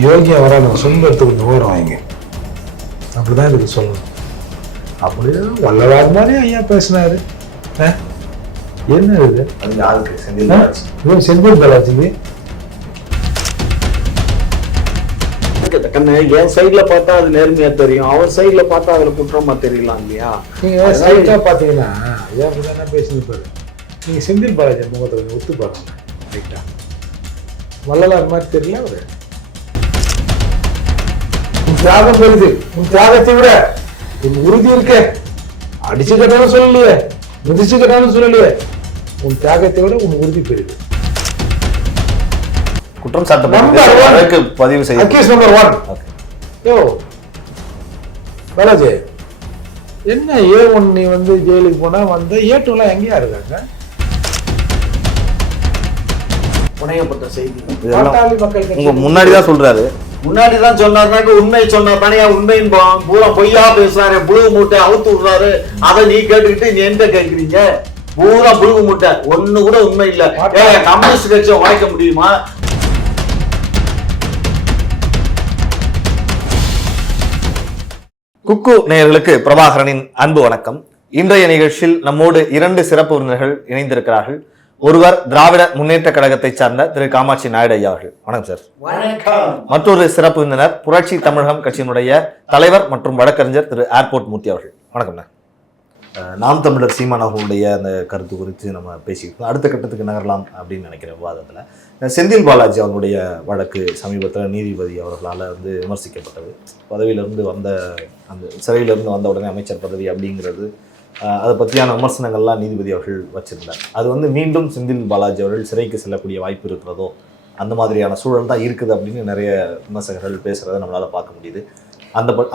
யோகியா வராங்க சொந்தத்துக்கு கொஞ்சம் ஓரம் வாங்க, அப்படிதான் இதுக்கு சொல்லணும். அப்படியே வல்லவார் மாதிரி ஐயா பேசினாரு. என்ன இது? செந்தில் பாலாஜிக்கு என் சைட்ல பார்த்தா அது நேர்மையா தெரியும், அவர் சைட்ல பார்த்தா அதுல குற்றமா தெரியலாம் இல்லையா? நீங்க சைட்டா பாத்தீங்கன்னா ஐயா அப்படிதான் பேசிருப்பாரு. நீங்க செந்தில் பாலாஜி முகத்தை கொஞ்சம் ஒத்து பாருங்க. ரைட்டா, வள்ளலார் மாதிரி தெரியல அவரு. உன் தியாகம் பெருது, உன் தியாகத்தை விட உன் உறுதி இருக்க. அடிச்சு கட்டாலும் சொல்லலையே, மிதிச்சு கட்டாலும் சொல்லலையே, உன் தியாகத்தை விட உன் உறுதி பெருது. குற்றம் சாட்டப்பட்டு பதிவு செய்ய கேஸ் நம்பர் 1. யோ பாலாஜி, என்ன A1 நீ வந்து ஜெயிலுக்கு போனா வந்த, A2 எங்கேயா இருக்காங்க? புனையப்பட்ட செய்தி பாட்டாளி மக்கள் கட்சி முன்னாடிதான் சொல்றாரு. முன்னாடிதான் சொன்னாருனாக்க உண்மை சொன்னார் தானே. உண்மையின் பூரா பொய்யா பேசுறாரு, புழுகு மூட்டை அவுத்து விடுறாரு. அதை நீ கேட்டுக்கிட்டு நீ எந்த கேட்குறீங்க? பூரா புழுகு மூட்டை, ஒண்ணு கூட உண்மை இல்ல. கம்யூனிஸ்ட் கட்சியை உடைக்க முடியுமா? குக்கு நேயர்களுக்கு பிரபாகரனின் அன்பு வணக்கம். இன்றைய நிகழ்ச்சியில் நம்மோடு 2 சிறப்பு விருந்தினர்கள் இணைந்திருக்கிறார்கள். ஒருவர் திராவிட முன்னேற்ற கழகத்தை சார்ந்த திரு காமாட்சி நாயுடு ஐயா அவர்கள். வணக்கம் சார். வணக்கம். மற்றொரு சிறப்பு விருந்தினர் புரட்சி தமிழகம் கட்சியினுடைய தலைவர் மற்றும் வழக்கறிஞர் திரு ஏர்போர்ட் மூர்த்தி அவர்கள். வணக்கம். நாம் தமிழர் சீமான் அவர்களுடைய அந்த கருத்து குறித்து நம்ம பேசிக்கிட்டோம். அடுத்த கட்டத்துக்கு நகரலாம் அப்படின்னு நினைக்கிற விவாதத்தில் செந்தில் பாலாஜி அவர்களுடைய வழக்கு சமீபத்தில் நீதிபதி அவர்களால் வந்து விமர்சிக்கப்பட்டது. பதவியிலிருந்து வந்த அந்த சிறையிலிருந்து வந்த உடனே அமைச்சர் பதவி அப்படிங்கிறது, அதை பற்றியான விமர்சனங்கள்லாம் நீதிபதி அவர்கள் வச்சிருந்தார். அது வந்து மீண்டும் செந்தில் பாலாஜி அவர்கள் சிறைக்கு செல்லக்கூடிய வாய்ப்பு இருக்கிறதோ, அந்த மாதிரியான சூழல் தான் இருக்குது அப்படின்னு நிறைய விமர்சகர்கள் பேசுகிறத நம்மளால் பார்க்க முடியுது.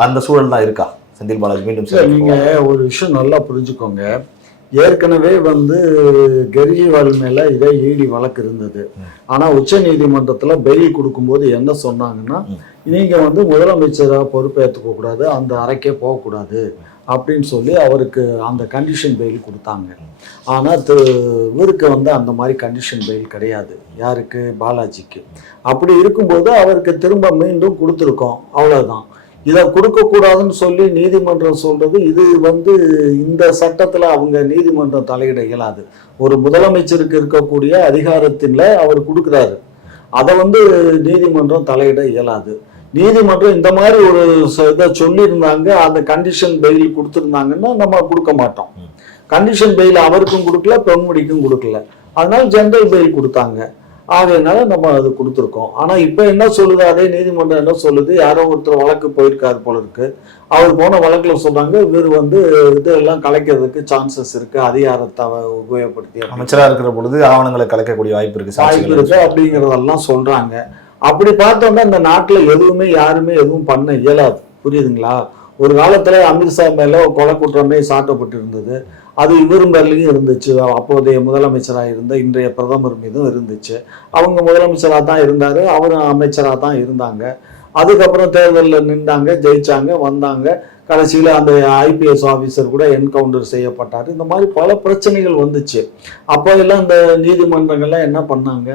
அந்த சூழல் தான் இருக்கா செந்தில் பாலாஜி மீண்டும்? நீங்க ஒரு விஷயம் நல்லா புரிஞ்சுக்கோங்க. ஏற்கனவே வந்து கெஜ்ரிவால் மேல இதே ஈடி வழக்கு இருந்தது. ஆனா உச்ச நீதிமன்றத்துல பெயில் கொடுக்கும்போது என்ன சொன்னாங்கன்னா, நீங்க வந்து முதலமைச்சரா பொறுப்பேற்றுக்க கூடாது, அந்த அறைக்கே போகக்கூடாது அப்படின்னு சொல்லி அவருக்கு அந்த கண்டிஷன் பெயில் கொடுத்தாங்க. ஆனா இவருக்கு வந்து அந்த மாதிரி கண்டிஷன் பெயில் கிடையாது. யாருக்கு? பாலாஜிக்கு. அப்படி இருக்கும்போது அவருக்கு திரும்ப மீண்டும் கொடுத்துருக்கோம், அவ்வளவுதான். இதை கொடுக்கக்கூடாதுன்னு சொல்லி நீதிமன்றம் சொல்றது, இது வந்து இந்த சட்டத்துல அவங்க நீதிமன்றம் தலையிட இயலாது. ஒரு முதலமைச்சருக்கு இருக்கக்கூடிய அதிகாரத்தில அவர் கொடுக்குறாரு, அதை வந்து நீதிமன்றம் தலையிட இயலாது. நீதிமன்றம் இந்த மாதிரி ஒரு இதை சொல்லியிருந்தாங்க, அந்த கண்டிஷன் பெயில் கொடுத்துருந்தாங்கன்னா நம்ம கொடுக்க மாட்டோம். கண்டிஷன் பெயில் அவருக்கும் கொடுக்கல, பெண்முடிக்கும் கொடுக்கல, அதனால ஜெனரல் பெயில் கொடுத்தாங்க. ஆகையினால நம்ம அது கொடுத்துருக்கோம். ஆனா இப்ப என்ன சொல்லுது, அதே நீதிமன்றம் என்ன சொல்லுது, யாரோ ஒருத்தர் வழக்கு போயிருக்காரு போல இருக்கு, அவர் போன வழக்குல சொல்றாங்க இவர் வந்து இதெல்லாம் கலைக்கிறதுக்கு சான்சஸ் இருக்கு, அதிகாரத்தை உபயோகப்படுத்தி அமைச்சரா இருக்கிற பொழுது ஆவணங்களை கலைக்கக்கூடிய வாய்ப்பு இருக்கு அப்படிங்கறதெல்லாம் சொல்றாங்க. அப்படி பார்த்தோம்னா இந்த நாட்டுல எதுவுமே யாருமே எதுவும் பண்ண இயலாது. புரியுதுங்களா? ஒரு காலத்துல அமித்ஷா மேல கொலை குற்றமே சாட்டப்பட்டு இருந்தது. அது இவர் மேலேயும் இருந்துச்சு. அப்போதைய முதலமைச்சராக இருந்த இன்றைய பிரதமர் மீதும் இருந்துச்சு. அவங்க முதலமைச்சராக தான் இருந்தாரு, அவரும் அமைச்சராக தான் இருந்தாங்க. அதுக்கப்புறம் தேர்தலில் நின்றாங்க, ஜெயிச்சாங்க, வந்தாங்க. கடைசியில் அந்த IPS ஆஃபீஸர் கூட என்கவுண்டர் செய்யப்பட்டார். இந்த மாதிரி பல பிரச்சனைகள் வந்துச்சு. அப்போ எல்லாம் இந்த நீதிமன்றங்கள்லாம் என்ன பண்ணாங்க?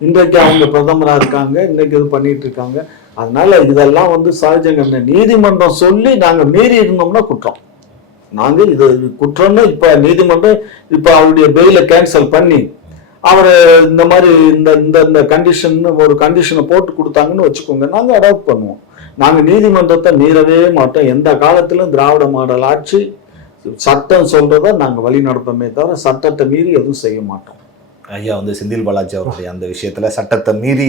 இன்றைக்கு அவங்க பிரதமராக இருக்காங்க, இன்னைக்கு இது பண்ணிட்டு இருக்காங்க. அதனால இதெல்லாம் வந்து சகஜங்க. நீதிமன்றம் சொல்லி நாங்கள் மீறி இருந்தோம்னா குற்றம். நாங்கள் இது குற்றம்னு இப்ப நீதிமன்றம் இப்ப அவருடைய பெயில கேன்சல் பண்ணி அவரை இந்த மாதிரி இந்த கண்டிஷன் ஒரு கண்டிஷனை போட்டு கொடுத்தாங்கன்னு வச்சுக்கோங்க, நாங்க அடாப்ட் பண்ணுவோம். நாங்க நீதிமன்றத்தை மீறவே மாட்டோம். எந்த காலத்திலும் திராவிட மாடல் ஆட்சி சட்டம் சொல்றத நாங்க வழி நடப்போமே தவிர சட்டத்தை மீறி எதுவும் செய்ய மாட்டோம். ஐயா வந்து செந்தில் பாலாஜி அவருடைய அந்த விஷயத்துல சட்டத்தை மீறி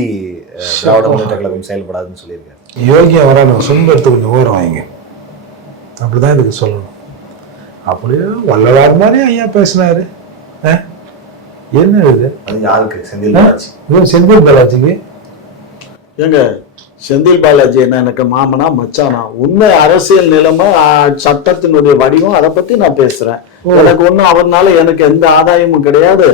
திராவிட முன்னேற்ற கழகம் செயல்படாதுன்னு சொல்லியிருக்காரு. யோகியா வராங்க சொந்தத்துக்கு கொஞ்சம் ஓரம் வாங்க, அப்படிதான் இதுக்கு சொல்லணும். அப்படியே வல்லவார் மாதிரி ஐயா பேசினாரு. என்ன இது? அது யாருக்கு? செந்தில் பாலாஜி. செந்தில் பாலாஜிக்கு ஏங்க செந்தில் பாலாஜி என்ன எனக்கு மாமனா மச்சானா? உண்மை அரசியல் நிலைமை சட்டத்தினுடைய வடிவம், அதை பத்தி நான் பேசுறேன். எனக்கு ஒண்ணும் அவர்னால எனக்கு எந்த ஆதாயமும் கிடையாது.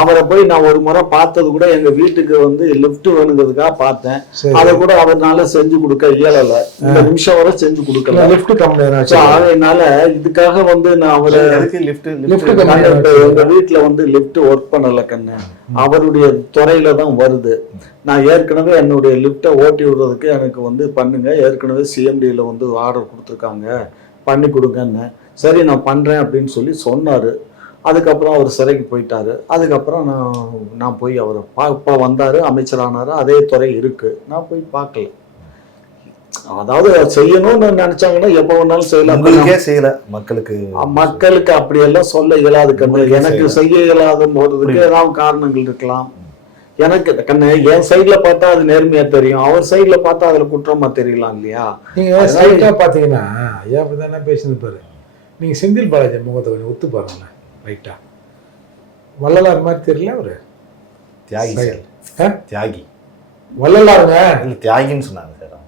அவரை போய் நான் ஒரு முறை பார்த்தது கூட எங்க வீட்டுக்கு வந்து லிப்ட் வேணுங்கிறதுக்காக பார்த்தேன். அதை கூட அவர்னால செஞ்சு கொடுக்க இயலல. இந்த நிமிஷம் வரை செஞ்சு கொடுக்கல. லிஃப்ட் கம்பெனி அதனால இதுக்காக வந்து நான் அவரை எங்க வீட்டுல வந்து லிப்ட் ஒர்க் பண்ணல கண்ணு. அவருடைய துறையில தான் வருது. நான் ஏற்கனவே என்னுடைய லிப்டை ஓட்டி விடுறதுக்கு எனக்கு வந்து பண்ணுங்க, ஏற்கனவே சிஎம்டியில் வந்து ஆர்டர் கொடுத்துருக்காங்க, பண்ணி கொடுங்கன்னு. சரி நான் பண்ணுறேன் அப்படின்னு சொல்லி சொன்னார். அதுக்கப்புறம் அவர் சிறைக்கு போயிட்டாரு. அதுக்கப்புறம் நான் போய் அவரை இப்போ வந்தார், அமைச்சரானார். அதே துறை இருக்குது, நான் போய் பார்க்கல. அதாவது செய்யணும்னு நினைச்சாங்கன்னா எப்போ வேணாலும் செய்யலாம். மக்களுக்கு அப்படியெல்லாம் சொல்ல இயலாது கண்ணு. எனக்கு செய்ய இயலாத போறதுக்கு ஏதாவது காரணங்கள் இருக்கலாம். எனக்கு கண்ணு என் சைட்ல பார்த்தா அது நேர்மையா தெரியும், அவர் சைட்ல பார்த்தா அதுல குற்றமா தெரியலாம் இல்லையா? நீங்க சைட்டா பாத்தீங்கன்னா ஐயா அப்படிதானே பேசியிருப்பாரு. நீங்க செந்தில் பாலாஜி முகத்தை கொஞ்சம் ஒத்து பாருங்க ரைட்டா. வள்ளலார் மாதிரி தெரியல அவரு. தியாகி வள்ளலாருங்க இல்ல தியாகின்னு சொன்னாங்க சார்.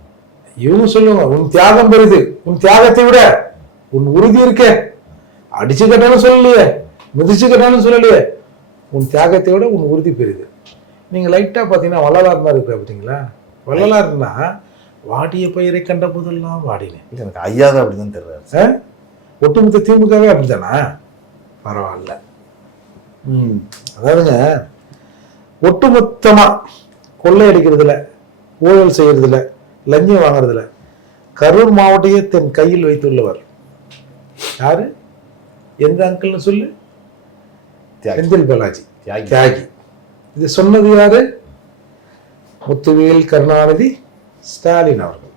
இவங்க சொல்லுவாங்க உன் தியாகம் பெரிது, உன் தியாகத்தை விட உன் உறுதி இருக்க. அடிச்சு கட்டாலும் சொல்லலையே, மிதிச்சு கட்டாலும் சொல்லலையே, உன் தியாகத்தை விட உன் உறுதி பெரிது. நீங்க லைட்டா பாத்தீங்கன்னா வள்ளலார் மாதிரி இருக்க பார்த்தீங்களா? வள்ளலார்னா வாடிய பயிரை கண்ட போதெல்லாம் வாடினேன். எனக்கு ஐயாவே அப்படிதான் தெரியல. ஒட்டுமொத்த திமுகவே அப்படித்தானா? பரவாயில்ல. அதாவதுங்க ஒட்டுமொத்தமா கொள்ளையடிக்கிறதுல, ஊழல் செய்யறதுல, லஞ்சம் வாங்குறதுல கரூர் மாவட்டையே தன் கையில் வைத்துள்ளவர் யாரு? எந்த அங்கிள்னு சொல்லு? செந்தில் பாலாஜி தியாகி. இது சொன்னது யாரு? முத்துவேல் கருணாநிதி ஸ்டாலின் அவர்கள்.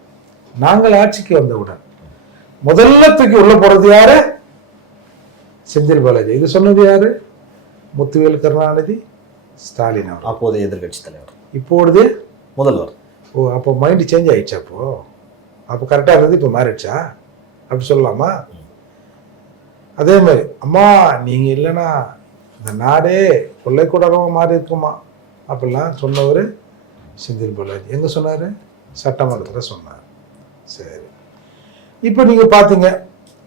நாங்கள் ஆட்சிக்கு வந்தவுடன் முதல்ல தூக்கி உள்ள போறது யாரு? செந்தில் பாலாஜி. இது சொன்னது யாரு? முத்துவேல் கருணாநிதி ஸ்டாலின் அவர்கள், அப்போதைய எதிர்கட்சி தலைவர், இப்பொழுது முதல்வர். ஓ, அப்போ மைண்ட் சேஞ்ச் ஆயிடுச்சா? அப்போ கரெக்டா இருந்தது, இப்போ மாறிடுச்சா அப்படி சொல்லலாமா? அதே மாதிரி அம்மா நீங்க இல்லைன்னா இந்த நாடே கொள்ளைக்கூடமாக மாறி இருக்குமா அப்படிலாம் சொன்னவர் செந்தில் பாலாஜி. எங்க சொன்னாரு? சட்டமன்றத்தில் சொன்னார். சரி, இப்போ நீங்க பாத்தீங்க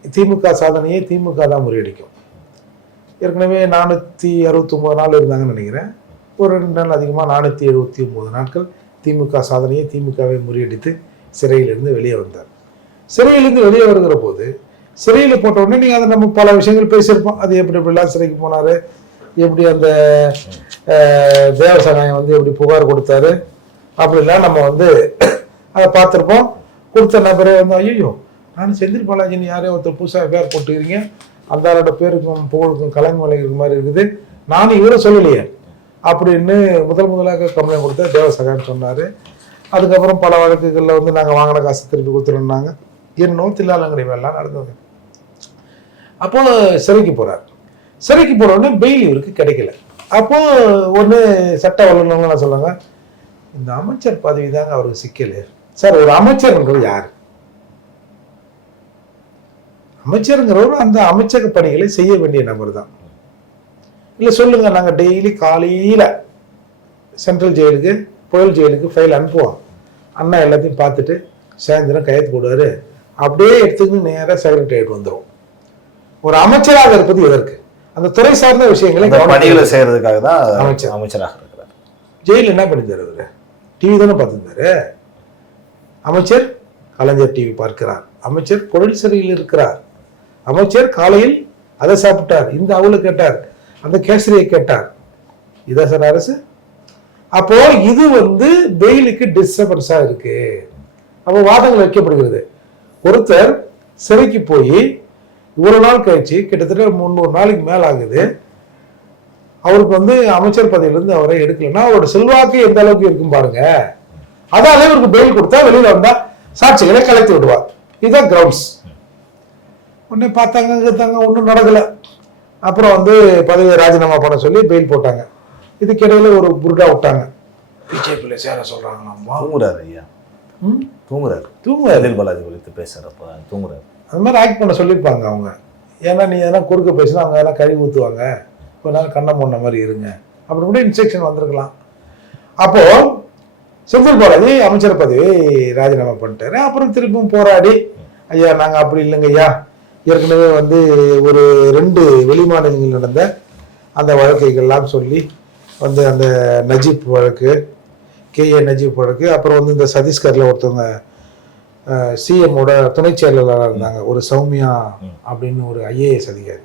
திமுக சாதனையை திமுக தான் முறியடிக்கும். ஏற்கனவே 469 நாள் இருந்தாங்கன்னு நினைக்கிறேன். ஒரு 2 நாள் அதிகமாக 479 நாட்கள் திமுக சாதனையை திமுகவை முறியடித்து சிறையிலிருந்து வெளியே வந்தார். சிறையிலிருந்து வெளியே வருகிற போது சிறையில் போட்ட உடனே நீங்கள் அதை நம்ம பல விஷயங்கள் பேசியிருப்போம். அது எப்படிலாம் சிறைக்கு போனார், எப்படி அந்த தேவசகாயம் வந்து எப்படி புகார் கொடுத்தாரு அப்படிலாம் நம்ம வந்து அதை பார்த்துருப்போம். கொடுத்த நபரே வந்து ஐயோ நான் செந்தில் பாலாஜின்னு யாரையும் ஒருத்தர் புதுசாக பேர் போட்டுக்கிறீங்க, அந்த ஆளோட பேருக்கும் புகழுக்கும் கலங்கமலை இருக்க மாதிரி இருக்குது, நானும் இவரை சொல்லலையே அப்படின்னு முதலாக கம்ப்ளைண்ட் கொடுத்த தேவசகாயம் சொன்னார். அதுக்கப்புறம் பல வழக்குகளில் வந்து நாங்கள் வாங்கின காசு திருப்பி கொடுத்துருந்தாங்க. இன்னும் தில்லாலங்கடி வேலைலாம் நடந்தது. அப்போ சிறைக்கு போறார். சிறைக்கு போற உடனே பெயில் இவருக்கு கிடைக்கல. அப்போ ஒன்று சட்ட வல்லுநர்கள் என்ன சொல்லுவாங்க, இந்த அமைச்சர் பதவி தாங்க அவருக்கு சிக்கல. சார், ஒரு அமைச்சர்ங்கிறது யாரு? அமைச்சருங்கிறவர் அந்த அமைச்சக பணிகளை செய்ய வேண்டிய நபர் தான். இல்லை சொல்லுங்க, நாங்கள் டெய்லி காலையில் சென்ட்ரல் ஜெயிலுக்கு புயல் ஜெயிலுக்கு ஃபைல் அனுப்புவோம், அண்ணா எல்லாத்தையும் பார்த்துட்டு சாயந்தரம் கையெழுத்து போடுவார், அப்படியே எடுத்துக்கிட்டு நேராக செக்ரட்டரியேட் வந்துடும். ஒரு அமைச்சராக இருப்பது எதற்கு? அந்த துறை சார்ந்த விஷயங்களை பணிகளை செய்யறதுக்காக தான் அமைச்சராக இருக்கிறார். ஜெயிலில் என்ன பண்ணி தருவாரு? டிவி தானே பார்த்துருந்தாரு. அமைச்சர் கலைஞர் டிவி பார்க்கிறார், அமைச்சர் பொருள் சிறையில் இருக்கிறார், அமைச்சர் காலையில் அதை சாப்பிட்டார், இந்த அவளை கேட்டார், அந்த கேசரியை கேட்டார். இதான் சார் அரசு. அப்போ இது வந்து பெயிலுக்கு டிஸ்டர்பன்ஸா இருக்கு. அப்போ வாதங்கள் வைக்கப்படுகிறது. ஒருத்தர் சிறைக்கு போய் இவ்வளவு நாள் கழிச்சு கிட்டத்தட்ட 300 நாளைக்கு மேல ஆகுது, அவருக்கு வந்து அமைச்சர் பதவியிலிருந்து அவரை எடுக்கலன்னா அவரோட செல்வாக்கு எந்த அளவுக்கு இருக்கும் பாருங்க. அதால இவருக்கு பெயில் கொடுத்தா வெளியில வந்தா சாட்சிகளை கலைத்து விடுவார். இதுதான் கிரவுண்ட்ஸ். உடனே பார்த்தாங்க ஒன்றும் நடக்கல. அப்புறம் வந்து பதவியை ராஜினாமா பண்ண சொல்லி பெயில் போட்டாங்க. இதுக்கிடையில ஒரு புருடா விட்டாங்க, பிஜேபியில சேர சொல்றாங்களாம்மா. தூங்குறாரு ஐயா, தூங்குறாரு. செந்தில் பாலாஜி குறித்து பேசுறப்ப தூங்குறாரு. அது மாதிரி ஆக்ட் பண்ண சொல்லியிருப்பாங்க அவங்க. ஏன்னா நீ எதனா குறுக்க பேசினா அவங்க எல்லாம் கழுவி ஊற்றுவாங்க, கொஞ்ச நேரம் கண்ணம் போன மாதிரி இருங்க அப்படி கூட இன்ஸ்ட்ரக்ஷன் வந்திருக்கலாம். அப்போ செந்தில் பாலாஜி அமைச்சர் பதவி ராஜினாமா பண்ணிட்டாரு. அப்புறம் திருப்பியும் போராடி ஐயா நாங்கள் அப்படி இல்லைங்க ஐயா, ஏற்கனவே வந்து ஒரு 2 வெளிமாநிலங்கள் நடந்த அந்த வழக்கைகள்லாம் சொல்லி வந்து அந்த நஜீப் வழக்கு, KA நஜீப் வழக்கு, அப்புறம் வந்து இந்த சத்தீஸ்கரில் ஒருத்தவங்க சிஎம்மோட துணை செயலாளராக இருந்தாங்க, ஒரு சௌமியா அப்படின்னு ஒரு IAS அதிகாரி.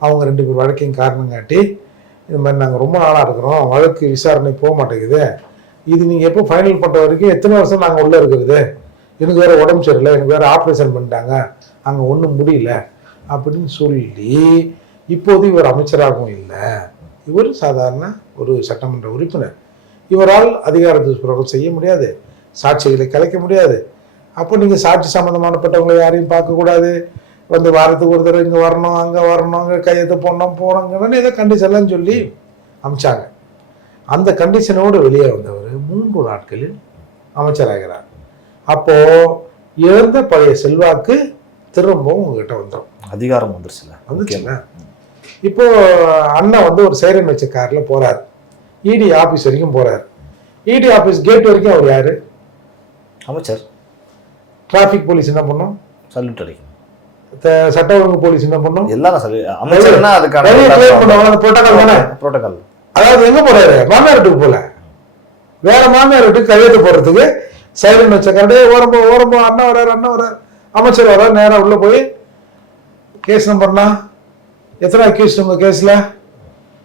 அவங்க 2 பேர் வழக்கையும் காரணம் காட்டி இது மாதிரி நாங்கள் ரொம்ப நாளாக இருக்கிறோம், வழக்கு விசாரணை போக மாட்டேங்குது, இது நீங்கள் எப்போ ஃபைனல் பண்ணுற வரைக்கும் எத்தனை வருஷம் நாங்கள் உள்ளே இருக்கிறது, எனக்கு வேறு உடம்பு சரியில்லை, எனக்கு வேறு ஆப்ரேஷன் பண்ணிட்டாங்க, அங்கே ஒன்றும் முடியல அப்படின்னு சொல்லி இப்போது இவர் அமைச்சராகவும் இல்லை, இவர் சாதாரண ஒரு சட்டமன்ற உறுப்பினர், இவரால் அதிகார துஷ்பிரயோகம் செய்ய முடியாது, சாட்சிகளை கலைக்க முடியாது. அப்போ நீங்கள் சாட்சி சம்மந்தமானப்பட்டவங்களை யாரையும் பார்க்கக்கூடாது, வந்து வாரத்துக்கு ஒரு தடவை இங்கே வரணும், அங்கே வரணும், அங்கே கையெழுத்து போனோங்கன்னு ஏதோ கண்டிஷன்லாம் சொல்லி அமிச்சாங்க. அந்த கண்டிஷனோடு வெளியே வந்தவர் 3 நாட்களில் அமைச்சராகிறார். அப்போது இழந்த பழைய செல்வாக்கு திரும்பவும் உங்ககிட்ட வந்துடும், அதிகாரம் வந்துருச்சுல்ல. இப்போ அண்ணன் வந்து ஒரு சைரன் வச்ச காரில் போகிறார், ED ஆஃபீஸ் வரைக்கும் போகிறார். ED ஆஃபீஸ் கேட் வரைக்கும் அவர் யார்? அமைச்சர். டிராஃபிக் போலீஸ் என்ன பண்ணும்? சல்யூட் அடிக்கும். சட்ட ஒழுங்கு போலீஸ் என்ன பண்ணும்? எல்லாரும் அமைச்சர்னா அதுக்கான புரோட்டோகால் தானே. புரோட்டோகால். அதாவது எங்க போறாரு? மாமியார் வீட்டுக்கு போல, வேற மாமியார் வீட்டுக்கு கையெழுத்து போடுறதுக்கு சைரன் வச்ச காரே ஓரம்போ அண்ணன் வர்றாரு, அமைச்சர் வர்றாரு, நேரம் உள்ள போய் கேஸ் நம்பர்னா எத்தனை அக்யூஸ் உங்க கேஸ்ல?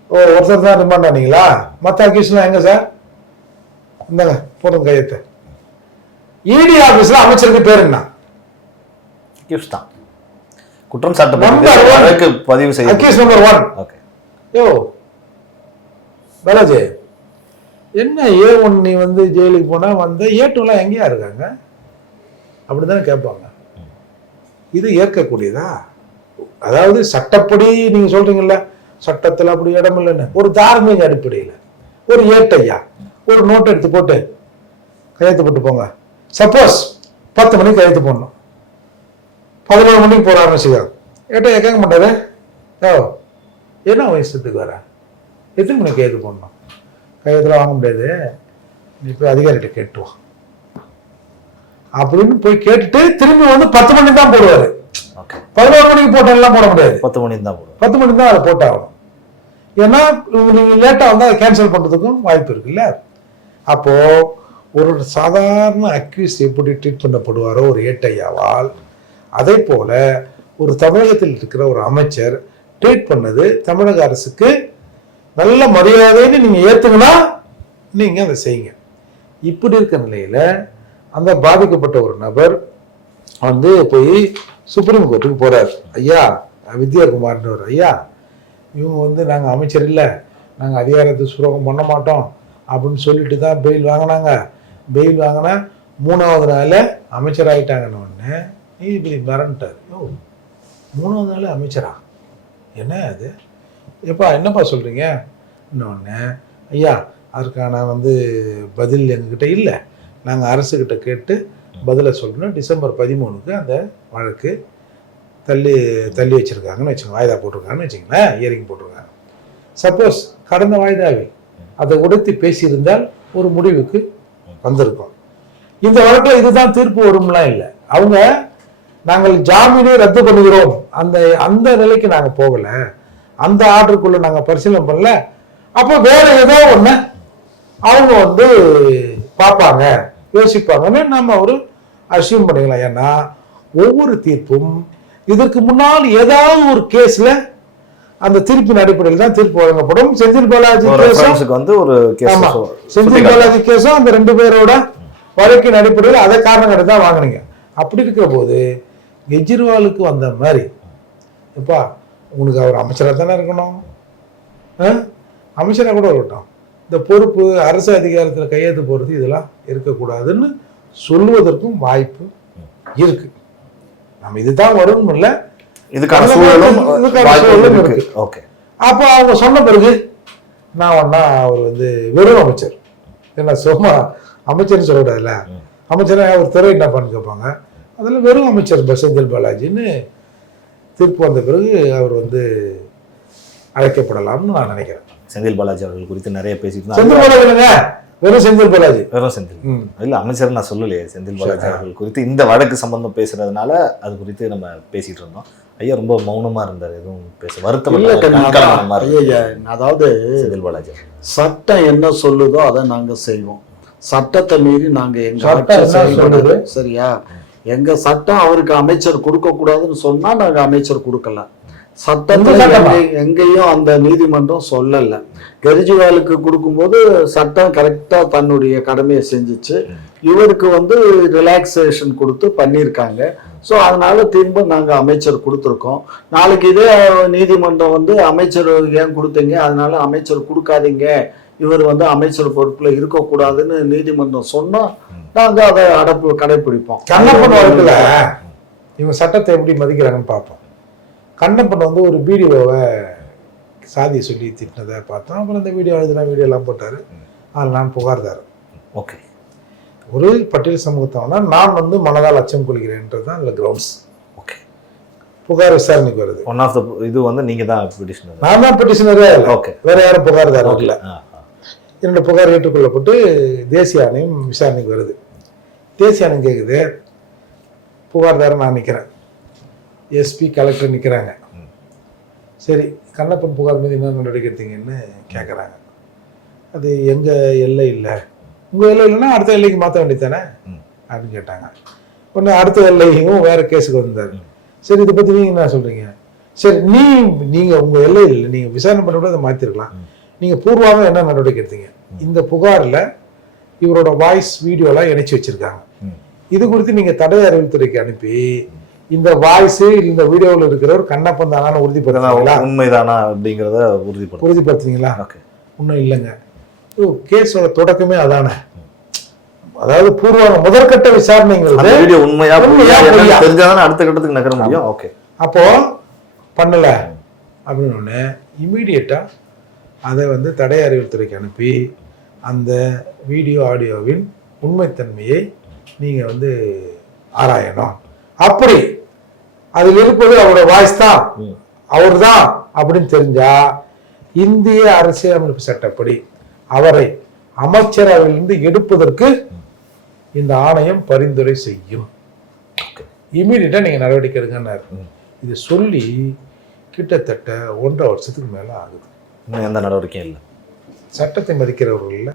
ஒருத்தர் தான் ரிமாண்ட் ஆனீங்களா? மற்ற அக்யூஸ்லாம் எங்க சார்? இந்தாங்க போடுங்க கையெழுத்து. ED ஆபீஸ்ல அமைச்சருக்கு பேர் என்ன? தான் குற்றம் சாட்டப்பட்டு பதிவு செய்ய அக்யூஸ் நம்பர் 1. ஓகே. யோ பாலாஜி, என்ன A1 நீ வந்து ஜெயிலுக்கு போனா வந்து A2லாம் எங்கேயா இருக்காங்க அப்படிதானே கேட்பாங்க. இது ஏற்கக்கூடியதா? அதாவது சட்டப்படி நீங்க சொல்றீங்கல்ல, சட்டத்தில் அப்படி இடம் இல்லைன்னு, ஒரு தார்மீக அடிப்படையில் ஒரு ஏட்டையா ஒரு நோட் எடுத்து போட்டு கையெழுத்து போட்டு போங்க. சப்போஸ் 10 மணிக்கு கையெழுத்து போடணும், 11 மணிக்கு போற ஆரம்பிச்சுக்காங்க, ஏட்டையா கேட்க மாட்டாரு. என்ன வயசுக்கு வர, எத்தனை மணிக்கு கையெழுத்து போடணும்? கையெழுத்துல வாங்க முடியாது, நீ போய் அதிகாரிகிட்ட கேட்டுவா அப்படின்னு போய் கேட்டுட்டு திரும்பி வந்து 10 மணிக்கு தான் போடுவாரு. 11 மணிக்கு போட்டாலாம் போட முடியாது, 10 மணிக்கு தான் போடுவோம். 10 மணிக்கு தான் அதை போட்டாகணும். ஏன்னா நீங்க லேட்டா வந்து அதை கேன்சல் பண்றதுக்கும் வாய்ப்பு இருக்குல்ல. அப்போ ஒரு சாதாரண அக்யூஸ் எப்படி ட்ரீட் பண்ணப்படுவாரோ ஒரு ஏட்டையாவால், அதே போல ஒரு தமிழகத்தில் இருக்கிற ஒரு அமைச்சர் ட்ரீட் பண்ணது தமிழக அரசுக்கு நல்ல மரியாதைன்னு நீங்க ஏத்துங்கன்னா நீங்க அதை செய்யுங்க. இப்படி இருக்க நிலையில அந்த பாதிக்கப்பட்ட ஒரு நபர் வந்து போய் சுப்ரீம் கோர்ட்டுக்கு போறார். ஐயா வித்யாகுமார்ன்றவர், ஐயா இவங்க வந்து நாங்கள் அமைச்சர் இல்லை, நாங்கள் அதிகாரத்தை சுரோகம் பண்ண மாட்டோம் அப்படின்னு சொல்லிட்டு தான் பெயில் வாங்கினாங்க. பெயில் வாங்கினா 3வது நாள் அமைச்சர் ஆகிட்டாங்கன்னு ஒன்று நீதிபதி மிரண்டார். 3வது நாள் அமைச்சரா? என்ன அது எப்பா, என்னப்பா சொல்கிறீங்க? இன்னொன்று, ஐயா அதற்கான வந்து பதில் எங்ககிட்ட இல்லை, நாங்கள் அரசுக்கிட்ட கேட்டு பதிலை சொல்லணும். டிசம்பர் 13க்கு அந்த வழக்கு தள்ளி வச்சுருக்காங்கன்னு வச்சுக்கோங்க, வாய்தா போட்டிருக்காங்கன்னு வச்சுங்களேன், ஹியரிங் போட்டிருக்காங்க. சப்போஸ் கடந்த வாய்தாவில் அதை உடைத்து பேசியிருந்தால் ஒரு முடிவுக்கு வந்திருக்கும். இந்த வழக்கில் இதுதான் தீர்ப்பு வரும்லாம் இல்லை. அவங்க நாங்கள் ஜாமீனை ரத்து பண்ணுகிறோம் அந்த நிலைக்கு நாங்கள் போகலை, அந்த ஆர்டருக்குள்ள நாங்கள் பரிசீலனை பண்ணல. அப்போ வேற ஏதோ ஒன்று அவங்க வந்து பார்ப்பாங்க, யோசிப்பாங்கன்னு நம்ம ஒரு அசியூம் பண்ணிக்கலாம். ஏன்னா ஒவ்வொரு தீர்ப்பும் இதற்கு முன்னால் ஏதாவது ஒரு கேஸ்ல அந்த தீர்ப்பின் அடிப்படையில் தான் தீர்ப்பு வழங்கப்படும். செந்தில் பாலாஜி கேஸும் வந்து ஒரு செந்தில் பாலாஜி கேஸும் அந்த 2 பேரோட வழக்கின் அடிப்படையில் அதை காரணம் தான் வாங்கினீங்க. அப்படி இருக்கிற போது கெஜ்ரிவாலுக்கு வந்த மாதிரி, எப்பா உனக்கு அவர் அமைச்சராக தானே இருக்கணும், அமைச்சராக கூட இருக்கட்டும், இந்த பொறுப்பு அரசு அதிகாரத்தில் கையெழுத்து போடுறது இதெல்லாம் இருக்கக்கூடாதுன்னு சொல்லுவதற்கும் வாய்ப்பு இருக்கு. நம்ம இதுதான் வரும் இல்லை, இதுக்கான சூழலும் இருக்கு. ஓகே. அப்போ அவங்க சொன்ன பிறகு நான் ஒன்னா அவர் வந்து வெறும் அமைச்சர், என்ன சும்மா அமைச்சர்னு சொல்லக்கூடாதுல்ல, அமைச்சரா ஒரு துறை என்னப்பான்னு கேட்பாங்க, அதில் வெறும் அமைச்சர் செந்தில் பாலாஜின்னு தீர்ப்பு வந்த பிறகு அவர் வந்து அழைக்கப்படலாம்னு நான் நினைக்கிறேன். செந்தில் பாலாஜி அவர்கள் குறித்து நிறைய பேசிட்டு செந்தில் பாலாஜிங்க, வெறும் செந்தில் பாலாஜி, வெறும் செந்தில் இல்லை அமைச்சர் நான் சொல்லலையே. செந்தில் பாலாஜி அவர்கள் குறித்து இந்த வழக்கு சம்பந்தம் பேசுறதுனால அது குறித்து நம்ம பேசிட்டு இருந்தோம். ஐயா ரொம்ப மௌனமா இருந்தார், எதுவும் பேச இல்ல வருத்தம். ஐயா, அதாவது செந்தில் பாலாஜி சட்டம் என்ன சொல்லுதோ அதை நாங்க செய்வோம். சட்டத்தை மீறி நாங்க எங்க சட்டம் ஆட்சி என்ன சொல்லுது? செய்யறது சரியா? எங்க சட்டம் அவருக்கு அமைச்சர் கொடுக்க கூடாதுன்னு சொன்னா நாங்க அமைச்சர் கொடுக்கல. சட்டத்துல எங்கேயும் அந்த நீதிமன்றம் சொல்லல. கெஜ்ரிவாலுக்கு கொடுக்கும்போது சட்டம் கரெக்டா தன்னுடைய கடமையை செஞ்சுச்சு. இவருக்கு வந்து ரிலாக்ஸேஷன் கொடுத்து பண்ணியிருக்காங்க. ஸோ அதனால திரும்ப நாங்கள் அமைச்சர் கொடுத்துருக்கோம். நாளைக்கு இதே நீதிமன்றம் வந்து அமைச்சர் ஏன் கொடுத்தீங்க, அதனால அமைச்சர் கொடுக்காதீங்க, இவர் வந்து அமைச்சர் பொறுப்பில் இருக்கக்கூடாதுன்னு நீதிமன்றம் சொன்னா நாங்கள் அதை கடைப்பிடிப்போம். கண்ணப்பன் வழக்குல இவங்க சட்டத்தை எப்படி மதிக்கிறாங்கன்னு பார்ப்போம். கண்ணப்பன் வந்து ஒரு வீடியோவை சாதியை சொல்லி திட்டினதை பார்த்தோம். அப்புறம் இந்த வீடியோ வீடியோலாம் போட்டார். அதில் நான் புகார்தார். ஓகே, ஒரு பட்டியல் சமூகத்தவனா நான் வந்து மனதால் அச்சம் கொள்கிறேன்றது தான் இல்லை கிரவுண்ட்ஸ். ஓகே, புகார் விசாரணைக்கு வருது. ஒன் ஆஃப் த இது வந்து நீங்க தான் பெட்டிஷனர். நான் தான் பெட்டிஷனரே இல்லை. ஓகே, வேற யாரும் புகார்தார் இல்லை. என்னோட புகார் ஏற்றுக்கொள்ளப்பட்டு தேசிய ஆணையம் விசாரணைக்கு வருது. தேசிய ஆணையம் கேட்குது, புகார்தார நான் நிற்கிறேன், எஸ்பி கலெக்டர் நிற்கிறாங்க. சரி, கண்ணப்பன் புகார் மீது என்ன நடவடிக்கை எடுத்தீங்கன்னு கேட்குறாங்க. அது எங்கள் எல்லை இல்லை, உங்கள் எல்லை இல்லைன்னா அடுத்த எல்லைக்கு மாற்ற வேண்டியதானே அப்படின்னு கேட்டாங்க. உடனே அடுத்த எல்லையும் வேறு கேஸுக்கு வந்தார். சரி, இதை பற்றி நீங்கள் என்ன சொல்கிறீங்க? சரி, நீங்கள் உங்கள் எல்லை இல்லை, நீங்கள் விசாரணை பண்ண கூட அதை மாற்றிருக்கலாம். நீங்கள் பூர்வமாக என்ன நடவடிக்கை எடுத்தீங்க? இந்த புகாரில் இவரோட வாய்ஸ் வீடியோலாம் இணைச்சி வச்சுருக்காங்க. இது குறித்து நீங்கள் தடை அறிவுத்துறைக்கு அனுப்பி இந்த வாய்ஸ் இந்த வீடியோவில் இருக்கிறவர் கண்ணப்பன் தானான்னு உறுதிப்படுத்தினா உண்மைதானா அப்படிங்கிறத உறுதிப்படுத்துறீங்களா? ஒன்றும் இல்லைங்க. கேஸோட தொடக்கமே அதானே. அதாவது பூர்வாங்க முதற்கட்ட விசாரணைங்கிறது உண்மையா தெரிஞ்சாதானே அடுத்த கட்டத்துக்கு நகர முடியும். ஓகே, அப்போ பண்ணல அப்படின்னு இமீடியட்டா அதை வந்து தடை அறிவுத்துறைக்கு அனுப்பி அந்த வீடியோ ஆடியோவின் உண்மைத்தன்மையை நீங்கள் வந்து ஆராயணும். அப்படி அதில் இருப்பது அவரோட வாய்ஸ் தான், அவர் தான் அப்படின்னு தெரிஞ்சா இந்திய அரசியலமைப்பு சட்டப்படி அவரை அமைச்சரவையிலிருந்து எடுப்பதற்கு இந்த ஆணையம் பரிந்துரை செய்யும். இமீடியட்டா நீங்க நடவடிக்கை எடுங்கன்னாரு. இது சொல்லி கிட்டத்தட்ட 1.5 வருஷத்துக்கு மேல ஆகுது. எந்த நடவடிக்கையும் இல்லை. சட்டத்தை மதிக்கிறவர்கள் இல்லை.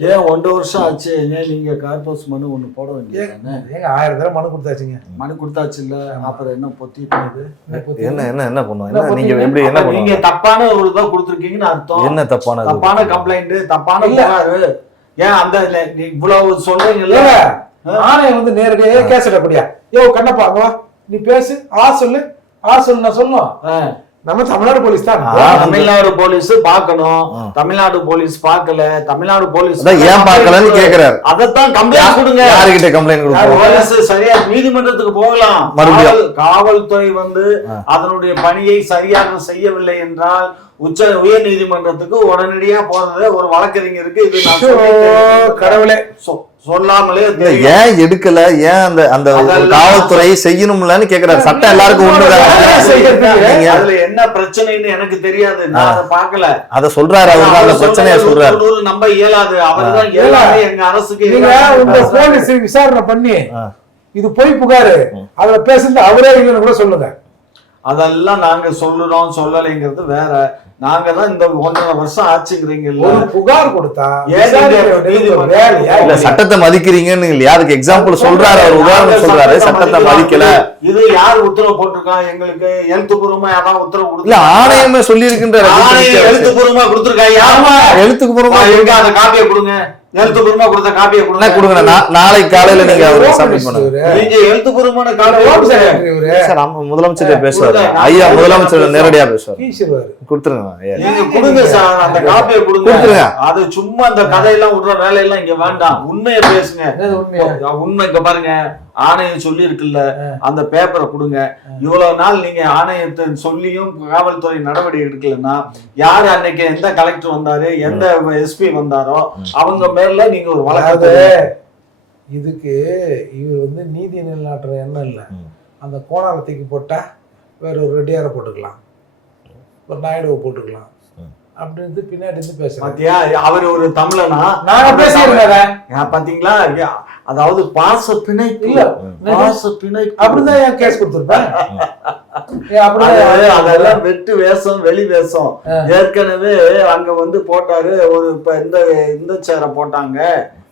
ஏன் 1.5 வருஷம் ஆச்சு? ஏன் நீங்க கார்பஸ் மனு ஒண்ணு போட வேண்டியது? ஏங்க 1000 தடவை மனு கொடுத்தாச்சுங்க. மனு கொடுத்தாச்சு இல்ல, அப்புறம் என்ன பொத்திட்டு என்ன பண்ணுவோம்? நீங்க எப்படி என்ன நீங்க தப்பான ஒரு இதை கொடுத்துருக்கீங்கன்னு அர்த்தம். என்ன தப்பான கம்ப்ளைண்ட், தப்பான புகாரு? ஏன் அந்த இவ்வளவு சொல்றீங்கல்ல, ஆணையம் வந்து நேரடியாக கேஸ் எடுக்கக்கூடியா? யோ கண்ணப்பா அங்க வா, நீ பேசு, சொல்லு நான் சொல்லணும். நம்ம தமிழ்நாடு போலீஸ் தான். தமிழ்நாடு போலீஸ் பார்க்கணும். தமிழ்நாடு போலீஸ் பார்க்கல. தமிழ்நாடு போலீஸ் ஏன் பார்க்கலன்னு கேக்குறாரு. அதத்தான் கம்ப்ளைண்ட் கொடுங்க. யாருகிட்ட கம்ப்ளைண்ட் கொடுங்க? போலீஸ் சரியா நீதிமன்றத்துக்கு போகலாம். மறுபடியும் காவல்துறை வந்து அதனுடைய பணியை சரியாக செய்யவில்லை என்றால் உயர் நீதிமன்றத்துக்கு உடனடியா போறது ஒரு வழக்கறிஞருக்கு இது கடவுளே சொல்லாமலே ஏன் எடுக்கல, ஏன் அந்த காவல்துறை செய்யணும்லன்னு கேக்குறாரு. சட்டம் எல்லாருக்கும் ஒண்ணுதான். அதுல என்ன பிரச்சனைன்னு எனக்கு தெரியாது, நான் அதை பார்க்கல. அத சொல்றாரு, அந்த பிரச்சனைய சொல்றாரு. நம்ப இயலாது, அவர்தான் இயலாது. எங்க அரசுக்கு போலீஸ் விசாரணை பண்ணி இது பொய் புகாரு, அதுல பேசுறது அவரே இல்லைன்னு கூட சொல்லுங்க. அதெல்லாம் நாங்க சொல்லுறோம் சொல்லலைங்கிறது வேற. நாங்க தான் இந்த 1.5 வருஷம் ஆச்சுங்கிறீங்கல்ல, புகார் கொடுத்தா சட்டத்தை மதிக்கிறீங்கன்னு இல்லையா? அதுக்கு எக்ஸாம்பிள் சொல்றாரு, அவர் உதாரணம் சொல்றாரு. சட்டத்தை மதிக்கல, இது யார் உத்தரவு போட்டிருக்கா? எங்களுக்கு எழுத்துப்பூர்வமா யாராவது உத்தரவு கொடுக்கல, ஆணையமே சொல்லி இருக்கின்ற எழுத்துப்பூர்வமா கொடுத்திருக்கா? யாருமா எழுத்துப்பூர்வமா இருக்கா? அந்த காப்பியை கொடுங்க. எழுத்துப்பூர்வமா கொடுத்த காப்பியை கொடுங்க. நாளைக்கு காலையில நீங்க சப்மிட் பண்ணுங்க. நீங்க எழுத்துப்பூர்வமான முதலமைச்சர் பேசுவாரு. ஐயா முதலமைச்சர் நேரடியா பேசுவார். கொடுத்துருங்க, நீங்க கொடுங்க சார், அந்த காப்பியை கொடுங்க. அது சும்மா அந்த கதையெல்லாம் விடுற வேலையெல்லாம் இங்க வேண்டாம். உண்மையை பேசுங்க. உண்மை இங்க பாருங்க, ஆணையம் சொல்லி இருக்குல்ல, அந்த பேப்பரை கொடுங்க. இவ்வளவு நாள் நீங்க ஆணையத்தை சொல்லியும் காவல்துறை நடவடிக்கை எடுக்கலன்னா, யாரு அன்னைக்கு எந்த கலெக்டர் வந்தாரு, எந்த எஸ்பி வந்தாரோ அவங்க மேல நீங்க ஒரு வழக்கு. இதுக்கு இவர் வந்து நீதி நிலைநாட்டுற எண்ணம் இல்லை. அந்த கோணாலத்துக்கு போட்டா வேற ஒரு ரெடியார போட்டுக்கலாம், ஒரு நாயுடுவை போட்டுக்கலாம் அப்படின்னு பின்னாடி இருந்து பேசுறேன். அவர் ஒரு தமிழனா நாங்க பேசியிருந்தேன் பாத்தீங்களா? அதாவது பாச பிணை இல்ல, பாச பிணை அப்படிதான் கேஸ் கொடுத்துருப்பேன். அதெல்லாம் வெட்டு வேஷம், வெளி வேஷம். ஏற்கனவே அங்க வந்து போட்டாரு ஒரு இப்ப இந்த சேரை போட்டாங்க,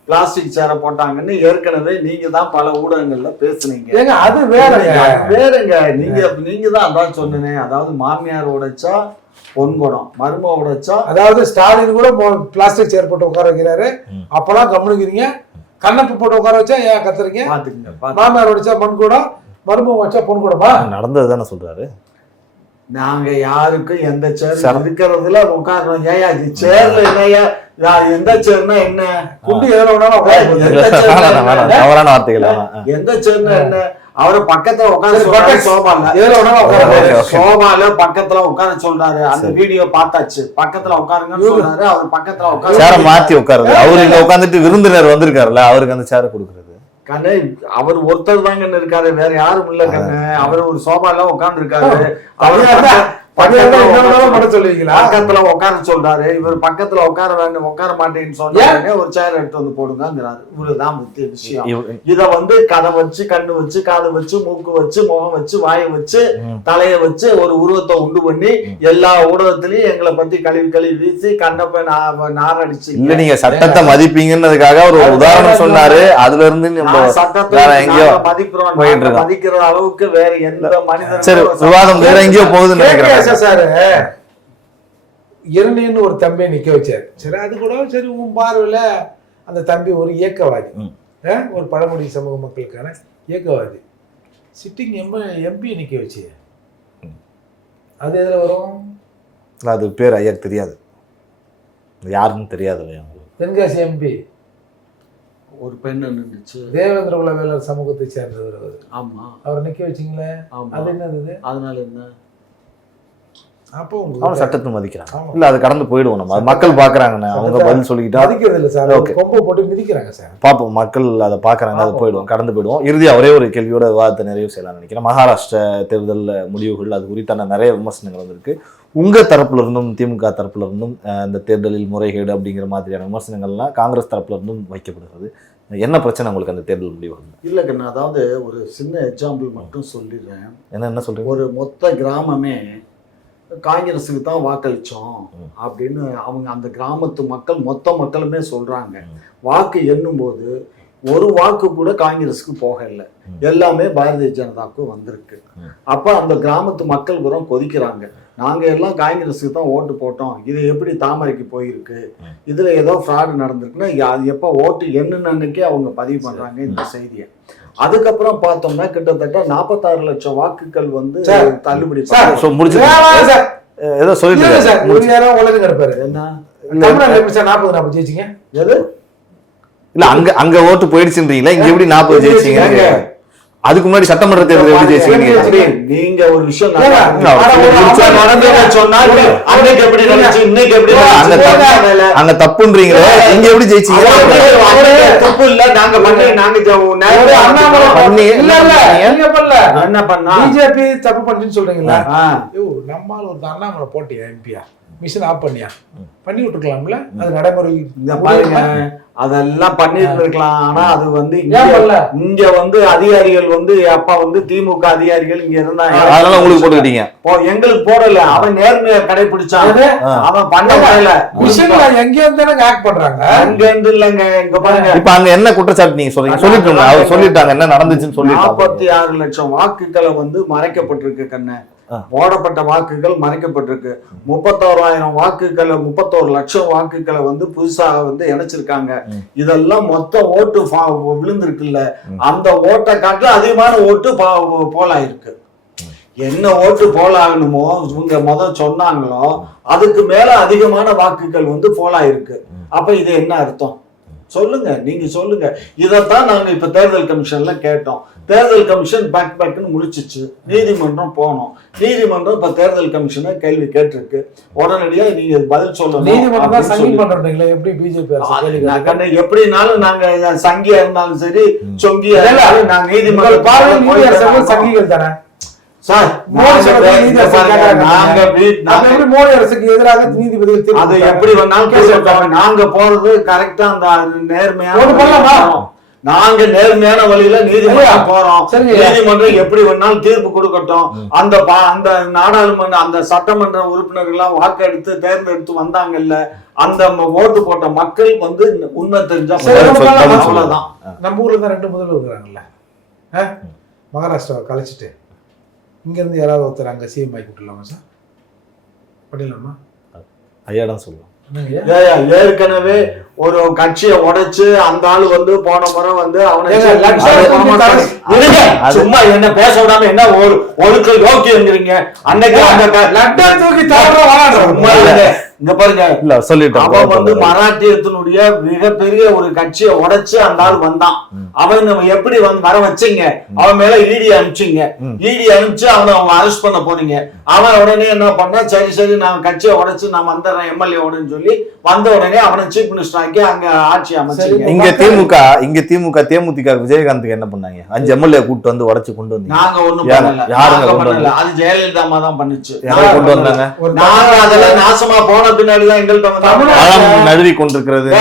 பிளாஸ்டிக் சேரை போட்டாங்கன்னு ஏற்கனவே நீங்க தான் பல ஊடகங்கள்ல பேசுனீங்க. அது வேறங்க. நீங்க தான் அதான் சொன்னேன். அதாவது மாமியார் உடைச்சா பொன்குடம், மரும உடைச்சா, அதாவது ஸ்டாலின் கூட பிளாஸ்டிக் சேர் போட்டு உட்கார வைக்கிறாரு, அப்பெல்லாம் கம்முனுக்கிறீங்க. கண்ணப்பு போட்டு உட்கார வச்சா ஏன் கத்துறீங்க? மாமியார் உடைச்சா மண்கூடம், மரும வச்சா பொன்குடமா? நடந்தது தானே சொல்றாரு. நாங்க யாருக்கும் எந்த சேர் இருக்கிறதுல உட்கார்றோம். ஏயா சேர்ல என்னையா எந்த சேர்னா என்ன? குண்டு எதுல தவறான வார்த்தைகள். எந்த சேர்னா என்ன? அவரு பக்கத்துல உட்காந்து சோபால பக்கத்துல உட்கார சொல்றாரு. அந்த வீடியோ பார்த்தாச்சு. பக்கத்துல உட்காருங்கன்னு சொல்றாரு. அவர் பக்கத்துல உட்காந்து சேரை மாத்தி உட்காருது. அவரு இங்க உட்காந்துட்டு விருந்தினர் வந்திருக்காருல்ல, அவருக்கு அந்த சேரை கொடுக்குறது. கண்ணே அவர் ஒருத்தர் தாங்கன்னு இருக்காரு, வேற யாரும் இல்ல கண்ணு. அவர் ஒரு சோபால உட்கார்ந்து இருக்காரு. பக்கத்துல உட்கார சொல்றாரு. இவர் பக்கத்துல உட்கார வேண்டும், உட்கார மாட்டேன்னு சொன்னாரு. ஒரு சேர் எடுத்து வந்து போடுங்கிறாரு. இவ்வளவுதான் முக்கிய விஷயம். இத வந்து கதை வச்சு, கண்ணு வச்சு, காது வச்சு, மூக்கு வச்சு, முகம் வச்சு, வாயை வச்சு, தலைய வச்சு ஒரு உருவத்தை உண்டு பண்ணி எல்லா ஊடகத்திலயும் எங்களை பத்தி கழுவி வீசி கண்ணப்ப நாரடிச்சு. இல்ல, நீங்க சட்டத்தை மதிப்பீங்கன்றதுக்காக ஒரு உதாரணம் சொன்னாரு. அதுல இருந்து சட்டத்தை மதிக்கிற அளவுக்கு வேற எந்த மனிதன். சரி, விவாதம் வேற எங்கேயோ போகுதுன்னு நினைக்கிறேன். இரணின்னு ஒரு தம்பியை நிக்க வச்சாரு. சரி, அது கூட சரி, உன் பார்வையில அந்த தம்பி ஒரு இயக்கவாதி, ஒரு பழங்குடி சமூக மக்களுக்கான இயக்கவாதி. சிட்டிங் எம்பி நிக்க வச்சு அது எதுல வரும்? அது பேர் ஐயா தெரியாது, யாருன்னு தெரியாது. தென்காசி எம்பி ஒரு பெண் நின்றுச்சு, தேவேந்திர குல வேளாளர் சமூகத்தை சேர்ந்தவர் அவர். ஆமா, அவர் நிக்க வச்சிங்களே, அது என்னது? அதனால என்ன? அப்போ அவன் சட்டத்தை மதிக்கிறாங்க. இல்ல, அது கடந்து போயிடுவோம். நம்ம மக்கள் பாக்குறாங்கண்ணே, அவங்க பதில் சொல்லிக்கிட்டா மதிக்கிறது இல்ல சார், கொம்பை போட்டு மிதிக்கிறாங்க சார். பாப்போம், மக்கள் அதை பாக்குறாங்க, அது போயிடுவோம், கடந்து போயிடுவோம். இறுதியா ஒரே ஒரு கேள்வியோட விவாதத்தை நிறைவு செய்யலாம்னு நினைக்கிறேன். மகாராஷ்டிர தேர்தல் முடிவுகள், அது குறித்தான நிறைய விமர்சனங்கள் வந்திருக்கு. உங்க தரப்புல இருந்தும் திமுக தரப்புல இருந்தும் இந்த தேர்தலில் முறைகேடு அப்படிங்கிற மாதிரியான விமர்சனங்கள்லாம் காங்கிரஸ் தரப்புல இருந்தும் வைக்கப்படுகிறது. என்ன பிரச்சனை உங்களுக்கு அந்த தேர்தல் முடிவு? இல்ல கண்ணா, அதாவது ஒரு சின்ன எக்ஸாம்பிள் மட்டும் சொல்லிடுறேன். என்ன சொல்றீங்க? ஒரு மொத்த கிராமமே காங்கிரஸுக்கு தான் வாக்களிச்சோம் அப்படின்னு அவங்க அந்த கிராமத்து மக்கள் மொத்த மக்களுமே சொல்றாங்க. வாக்கு எண்ணும் போது ஒரு வாக்கு கூட காங்கிரஸுக்கு போகல, எல்லாமே பாரதிய ஜனதாவுக்கு வந்திருக்கு. அப்ப அந்த கிராமத்து மக்கள் பூரா கொதிக்கிறாங்க. நாங்க எல்லாம் காங்கிரஸுக்கு தான் ஓட்டு போட்டோம், இது எப்படி தாமரைக்கு போயிருக்கு, இதுல ஏதோ ஃப்ராடு நடந்திருக்குன்னா அது எப்ப ஓட்டு என்னன்னு அன்னைக்கே அவங்க பதிவு பண்றாங்க இந்த செய்தியை. அதுக்கப்புறம் பார்த்தோம்னா கிட்டத்தட்ட 46 லட்சம் வாக்குகள் வந்து தள்ளுபடி. ஏதோ சொல்லிட்டு என்ன 40 ஜெயிச்சிங்க? எது இல்ல, அங்க ஓட்டு போயிடுச்சுன்றீங்களா? இங்க எப்படி 40 ஜெயிச்சீங்க? அதுக்கு முன்னாடி சட்டமன்ற தேர்தல் எப்படி ஜெயிச்சீங்க? நீங்க ஒரு விஷயம் அங்க தப்புன்றீங்களே, இங்க எப்படி ஜெயிச்சீங்க? தப்பு இல்ல, நாங்க என்ன பண்ணா பிஜேபி தப்பு பண்ணுன்னு சொல்றீங்களா? நம்மால ஒரு அண்ணாமலை போட்டியா எம்பியா, மிஷின் ஆஃப் பண்ணியா பண்ணி விட்டுருக்கலாம்ல? அது நடைமுறை பாருங்க, அதெல்லாம் பண்ணிட்டு இருக்கலாம். ஆனா அது வந்து இங்க வந்து அதிகாரிகள் வந்து அப்பா வந்து திமுக அதிகாரிகள் இங்க இருந்தாங்க, அதனால உங்களுக்கு போட்டுக்கிட்டீங்க. எங்களுக்கு போடல, அவன் நேர்மையை கடைபிடிச்சான், அவன் பண்ணல. எங்க இருந்து ஆக்ட் பண்றாங்க, அங்க இருந்து இல்லங்க. இங்க பாருங்க, இப்ப அங்க என்ன குற்றச்சாட்டு நீங்க சொல்றீங்க? சொல்லிட்டு அவர் சொல்லிட்டாங்க என்ன நடந்துச்சுன்னு சொல்லி. 46 லட்சம் வாக்குகளை வந்து மறைக்கப்பட்டிருக்கு கண்ணு. போடப்பட்ட வாக்குகள் மறைக்கப்பட்டிருக்கு. 31,000 வாக்குகளை 31 லட்சம் வாக்குகளை வந்து புதுசா வந்து இணைச்சிருக்காங்க. இதெல்லாம் மொத்த ஓட்டு விழுந்திருக்குல்ல, அந்த ஓட்டை காட்டில அதிகமான ஓட்டு போலாயிருக்கு. என்ன ஓட்டு போலாகணுமோ இவங்க முதல் சொன்னாங்களோ அதுக்கு மேல அதிகமான வாக்குகள் வந்து போலாயிருக்கு. அப்ப இது என்ன அர்த்தம் சொல்லுங்க, நீங்க சொல்லுங்க. இதைத்தான் நாங்க இப்ப தேர்தல் கமிஷன்ல கேட்டோம். தேர்தல் கமிஷன் பேக்னு முடிச்சிச்சு, நீதிமன்றம் போனோம். நீதிமன்றம் இப்ப தேர்தல் கமிஷனை கேள்வி கேட்டிருக்கு. உடனடியா நீங்க பதில் சொல்லணும். எப்படினாலும் நாங்க சங்கியா இருந்தாலும் சரி, சொங்கியா இருந்தாலும் நாங்க நீதிமன்றம் சங்கிகள் தானே சார். மோடி அரசுக்கு எதிராக நீதிபதிகள் அதை எப்படி வேணாலும் நாங்க போறது கரெக்டா அந்த நேர்மையா நாங்க நேர்மையான வழியில நீதிமன்றம் போறோம். சரிங்க. நீதிமன்றம் எப்படி வேணாலும் தீர்ப்பு கொடுக்கட்டும். அந்த அந்த நாடாளுமன்ற அந்த சட்டமன்ற உறுப்பினர்கள்லாம் வாக்கெடுத்து தேர்ந்தெடுத்து வந்தாங்கல்ல, அந்த ஓட்டு போட்ட மக்கள் வந்து உண்மை தெரிஞ்சா அவ்வளவுதான். நம்ம ஊர்ல தான் 2 முதல்வர் இருக்கிறாங்கல்ல, மகாராஷ்டிராவை கலைச்சிட்டு இங்க இருந்து யாராவது ஒருத்தர் அங்க சிஎம் ஆகி விட்டுலாமா சார்? பண்ணிடலாமா? ஐயா தான் சொல்லுவோம். ஏற்கனவே ஒரு கட்சியை உடைச்சு அந்த ஆளு வந்து போன முறை வந்து அவனை சும்மா என்ன பேச விடாம என்ன ஒழுக்க யோக்கியங்கிறீங்க. அன்னைக்கு இங்க பாருங்க, இல்ல சொல்லிட்டு அவன் வந்து மராட்டியத்தினுடைய மிகப்பெரிய ஒரு கட்சியை உடைச்சு அந்த ஆள் வந்தான். அவன் நம்ம எப்படி வந்து வர வச்சீங்க? அவன் மேல இடி அனுப்பிச்சிங்க. இடி அனுப்பிச்சு அவனை அரெஸ்ட் பண்ண போனீங்க. அவன் உடனே என்ன பண்ணா, சரி நான் கட்சியை உடைச்சு நான் வந்துடுறேன் எம்எல்ஏ உடனே சொல்லி வந்த உடனே அவனை சீஃப் மினிஸ்டர் ஆக்கி அங்க ஆட்சி அமைச்சீங்க. இங்க திமுக தேமுதிக விஜயகாந்துக்கு என்ன பண்ணாங்க? 5 எம்எல்ஏ கூட்டு வந்து உடைச்சு கொண்டு வந்து நாங்க ஒண்ணும் பண்ணல. அது ஜெயலலிதா அம்மா தான் பண்ணுச்சு. கொண்டு வந்தாங்க. நாங்க அதெல்லாம் நாசமா போன பின்னாடிதான் எங்கள்கிட்ட வந்து நழுவி கொண்டிருக்கிறது.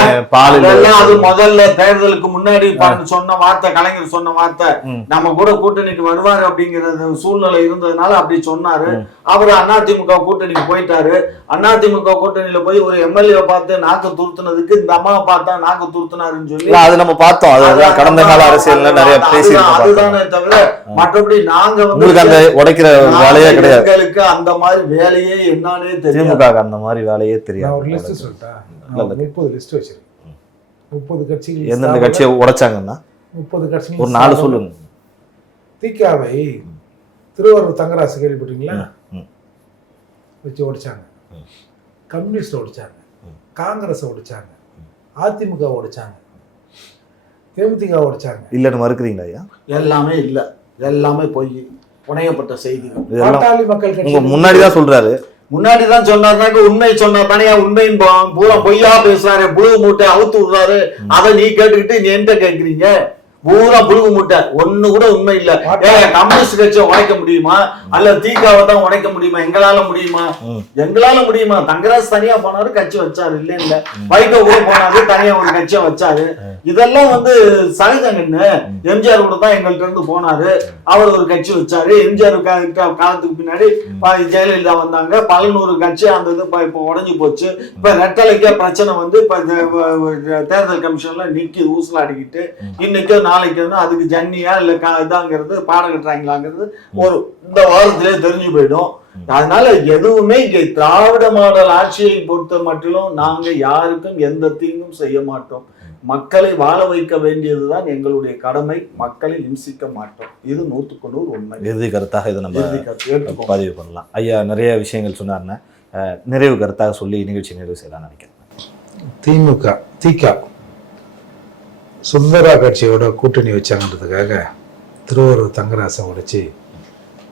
அது முதல்ல தேர்தலுக்கு முன்னாடி சொன்ன வார்த்தை, கலைஞர் சொன்ன வார்த்தை, நம்ம கூட கூட்டணிக்கு வருவாரு அப்படிங்கிறது சூழ்நிலை இருந்ததுனால அப்படி சொன்னாரு. அவரு அதிமுக கூட்டணிக்கு போயிட்டாரு. அதிமுக கூட்டணியில போய் ஒரு எம்எல்ஏ பார்த்து நாக்கு துருத்துனதுக்கு இந்த அம்மாவை பார்த்தா நாக்கு துருத்துனாருன்னு சொல்லி அது நம்ம பார்த்தோம். அது கடந்த கால அரசியல்ல நிறைய பேசி அதுதானே தவிர மற்றபடி நாங்க வந்து அந்த உடைக்கிற வேலையே கிடையாது. அந்த மாதிரி வேலையே என்னன்னே தெரியும். அந்த மாதிரி வேலையே தெரியாது. ஒரு லிஸ்ட் சொல்லிட்டா, 30 லிஸ்ட் வச்சிருக்கேன். 30 கட்சிகள் எந்தெந்த கட்சியை உடைச்சாங்கன்னா 30 கட்சிகள் ஒரு 4 சொல்லுங்க. திகாவை திருவாரூர் தங்கராசு கேள்விப்பட்டீங்களா? வச்சு உடைச்சாங்க. கம்யூனிஸ்ட் உடைச்சாங்க, காங்கிரஸ் உடைச்சாங்க, அதிமுக உடைச்சாங்க, தேமுதிக உடைச்சாங்க. இல்லன்னு மறுக்கிறீங்களா ஐயா? எல்லாமே இல்ல, எல்லாமே பொய், புனையப்பட்ட செய்திகள். பாட்டாளி மக்கள் கட்சி முன்னாடிதான் சொல்றாரு. முன்னாடிதான் சொன்னாருனாக்க உண்மை சொன்னா தானே உண்மையின் பூரா பொய்யா பேசுறாரு. புழு மூட்டை அவுத்து விடுறாரு. அதை நீ கேட்டுக்கிட்டு நீ எந்த கேட்குறீங்க? பூரா புழுகு மூட்டை, ஒண்ணு கூட உண்மை இல்ல. கம்யூனிஸ்ட் கட்சியை உடைக்க முடியுமா? அல்ல திகாவை தான் உடைக்க முடியுமா? எங்களால முடியுமா? தங்கராஜ் தனியா போனாரு, கட்சி வச்சாரு. இல்ல வைகோ கூட போனாரு, தனியா ஒரு கட்சியை வச்சாரு. இதெல்லாம் வந்து சகஜங்கன்னு. எம்ஜிஆர் கூட தான் எங்கள்கிட்ட இருந்து போனாரு, அவர் ஒரு கட்சி வச்சாரு. எம்ஜிஆர் காலத்துக்கு பின்னாடி ஜெயலலிதா வந்தாங்க, 100 கட்சி அந்த இது இப்ப உடஞ்சு போச்சு. இப்ப ரெட்டலைக்கே பிரச்சனை வந்து இப்ப தேர்தல் கமிஷன்ல நிக்கி ஊசலாடிக்கிட்டு இன்னைக்கு நாளைக்கு வந்து அதுக்கு ஜன்னியா இல்ல இதாங்கிறது பாடம் கட்டுறாங்களாங்கிறது ஒரு இந்த வாரத்திலே தெரிஞ்சு போயிடும். அதனால எதுவுமே இங்க திராவிட மாடல் ஆட்சியை பொறுத்த மட்டிலும் நாங்க யாருக்கும் எந்த தீங்கும் செய்ய மாட்டோம். மக்களை வாழ வைக்க வேண்டியதுதான் எங்களுடைய கடமை. மக்களை இம்சிக்க மாட்டோம். இது 100% உண்மை. இறுதி கருத்தாக இதை நம்ம பதிவு பண்ணலாம். ஐயா நிறைய விஷயங்கள் சொன்னார்னா நிறைவு கருத்தாக சொல்லி நிகழ்ச்சி நிறைவு செய்யலாம் நினைக்கிறேன். திக சுந்தரா கட்சியோட கூட்டணி வச்சாங்கன்றதுக்காக திருவாரூர் தங்கராசை உடைச்சி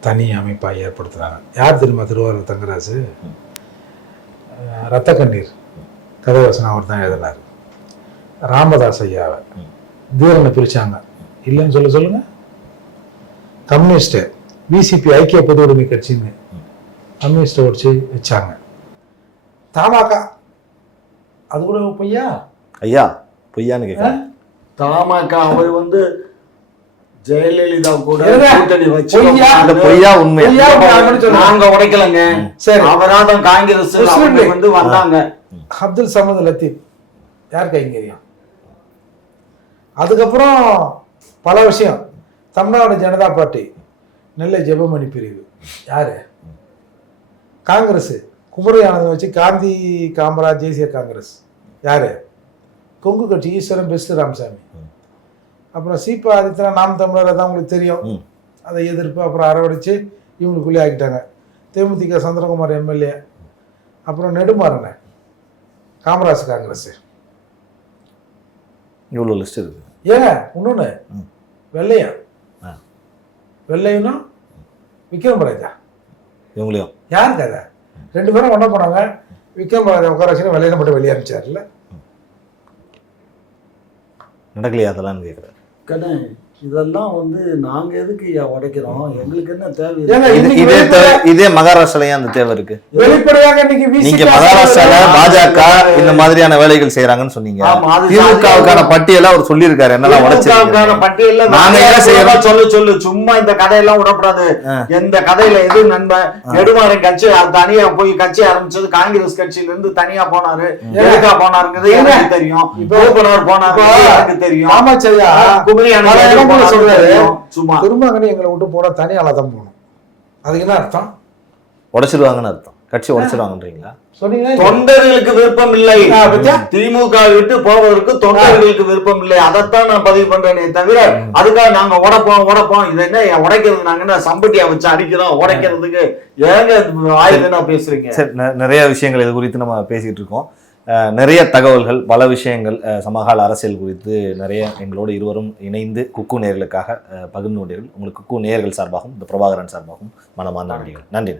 தனி அமைப்பாக ஏற்படுத்துகிறாங்க. யார் தெரியுமா திருவாரூர் தங்கராசு? ரத்த கண்ணீர் கதைவசனம் அவர் தான் எழுதினார். ராமதாஸ் ஐயாவை தீரனை பிரிச்சாங்க. இல்லைன்னு சொல்லுங்க. கம்யூனிஸ்ட் பிசிபி ஐக்கிய பொது உரிமை கட்சின்னு கம்யூனிஸ்ட உடைச்சு வச்சாங்க. தமாக அது கூட பொய்யா? ஐயா பொய்யான்னு கேட்க தமாக அவர் வந்து ஜெயலலிதா கூட கூட்டணி வச்சு பொய்யா உண்மை நாங்க உடைக்கலங்க. சரி, அவராதான் காங்கிரஸ் வந்து வந்தாங்க. அப்துல் சமத் லத்தீப் யார் கைங்கரியம். அதுக்கப்புறம் பல விஷயம். தமிழ்நாடு ஜனதா பார்ட்டி நெல்லை ஜெபமணி பிரிவு யாரு? காங்கிரஸ் குமரி ஆனந்தன் வச்சு காந்தி காமராஜ் தேசிய காங்கிரஸ் யாரு? கொங்கு கட்சி ஈஸ்வரன் பெஸ்ட் ராமசாமி. அப்புறம் சீபா ஆதித்யநாத் நாம் தமிழரை தான் உங்களுக்கு தெரியும். அதை எதிர்ப்பு அப்புறம் அரவணைச்சு இவங்களுக்குள்ளே ஆக்கிட்டாங்க. தேமுதிக சந்திரகுமார் எம்எல்ஏ, அப்புறம் நெடுமாறன காமராஜ் காங்கிரஸ். இவ்வளோ லிஸ்ட் இருக்கு. ஏங்க இன்னொன்று வெள்ளையனா விக்ரமராஜா இவங்களையும் யார் கதை? 2 பேரும் ஒன்றா போனாங்க. விக்ரமராஜா உட்கார வச்சு வெள்ளையில மட்டும் வெளியே அனுப்பிச்சார்ல. நடக்கலையா அதெல்லாம் கேட்குறேன். இதெல்லாம் வந்து நாங்க எதுக்கு உடைக்கிறோம், எங்களுக்கு என்ன தேவை? ஏங்க, இது- இன்னைக்கு இதே வெளிப்படையா- இதே மகாராஷ்டிராலயும் அந்த தேவை இருக்கு. வெளிப்படையாக இன்னைக்கு நீங்க VCK மகாராஷ்டிரால பாஜக அது- இந்த மாதிரியான வேலைகள் செய்யறாங்கன்னு சொன்னீங்க. ஆமா, அது திமுகவுக்கான பட்டியலை அவர் சொல்லியிருக்காரு, என்னெல்லாம் திமுகவுக்கான உடைச்சிருக்கீங்க. பட்டியல்ல நாங்க நாங்க என்ன செய்யறோம்? சொல்லு சும்மா இந்த கதையெல்லாம் விடக்கூடாது. எந்த கதையில எது நண்பன் நெடுமாறன் கட்சி தனியா போய் கட்சி ஆரம்பிச்சது காங்கிரஸ் கட்சியில இருந்து தனியா போனாரு, எதுக்கா போனாருங்கிறது எனக்கு தெரியும். போனாரு எனக்கு தெரியும். ராமாச்சரியா குமரி பல இடங்கள்ல சொல்றாரு, சும்மா திருமகனை எங்களை விட்டு போனா தனி ஆளா தான் போகணும். அதுக்கு என்ன அர்த்தம் உடைச்சிருவாங்கன்னு அர்த்தம். கட்சி உடைச்சிருவாங்கன்றீங்களா? சொன்னீங்கன்னா தொண்டர்களுக்கு விருப்பம் இல்லை. பத்தியா? திமுக விட்டு போவதற்கு தொண்டர்களுக்கு விருப்பம் இல்லை. அதைத்தான் நான் பதிவு பண்றேனே தவிர அதுக்காக நாங்க உடைப்போம் இது என்ன உடைக்கிறது, நாங்க என்ன சம்பட்டியா வச்சு அடிக்கிறோம் உடைக்கிறதுக்கு? ஏங்க ஆயுதம் பேசுறீங்க? சரி, நிறைய விஷயங்கள் இது குறித்து நம்ம பேசிட்டு இருக்கோம். நிறைய தகவல்கள், பல விஷயங்கள், சமகால அரசியல் குறித்து நிறைய எங்களோடு இருவரும் இணைந்து குக்கு நேயர்களுக்காக பகிர்ந்து கொண்டீர்கள். உங்களுக்கு குக்கு நேயர்கள் சார்பாகவும் இந்த பிரபாகரன் சார்பாகவும் மனமார்ந்த நன்றிகள். நன்றி.